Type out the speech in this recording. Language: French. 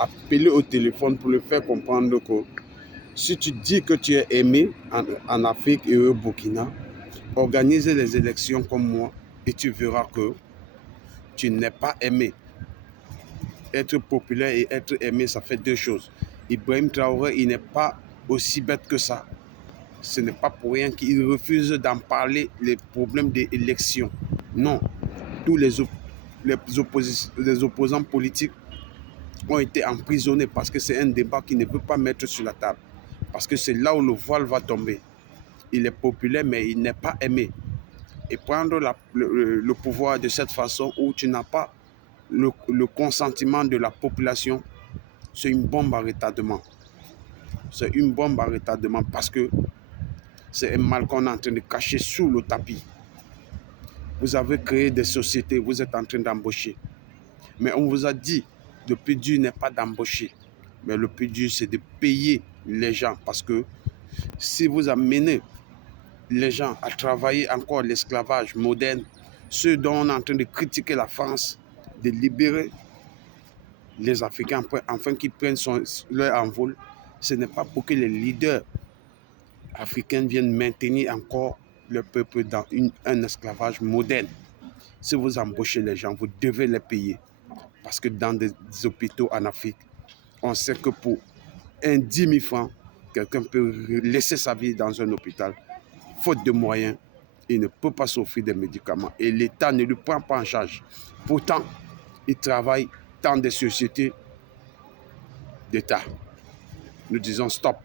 l'a appelé au téléphone pour lui faire comprendre que si tu dis que tu es aimé en Afrique et au Burkina, organise les élections comme moi et tu verras que tu n'es pas aimé. Être populaire et être aimé, ça fait deux choses. Ibrahim Traoré, il n'est pas aussi bête que ça. Ce n'est pas pour rien qu'il refuse d'en parler, les problèmes des élections. Non, tous les opposants politiques ont été emprisonnés parce que c'est un débat qu'il ne peut pas mettre sur la table. Parce que c'est là où le voile va tomber. Il est populaire, mais il n'est pas aimé. Et prendre le pouvoir de cette façon où tu n'as pas le consentement de la population, c'est une bombe à retardement. C'est une bombe à retardement parce que c'est un mal qu'on est en train de cacher sous le tapis. Vous avez créé des sociétés, vous êtes en train d'embaucher. Mais on vous a dit, le plus dur n'est pas d'embaucher. Mais le plus dur, c'est de payer les gens. Parce que si vous amenez les gens à travailler encore l'esclavage moderne, ceux dont on est en train de critiquer la France, de libérer les Africains afin qu'ils prennent leur envol, ce n'est pas pour que les leaders africains viennent maintenir encore le peuple dans un esclavage moderne. Si vous embauchez les gens, vous devez les payer. Parce que dans des hôpitaux en Afrique, on sait que pour un 10 000 francs, quelqu'un peut laisser sa vie dans un hôpital. Faute de moyens, il ne peut pas s'offrir des médicaments. Et l'État ne le prend pas en charge. Pourtant, il travaille dans des sociétés d'État. Nous disons stop.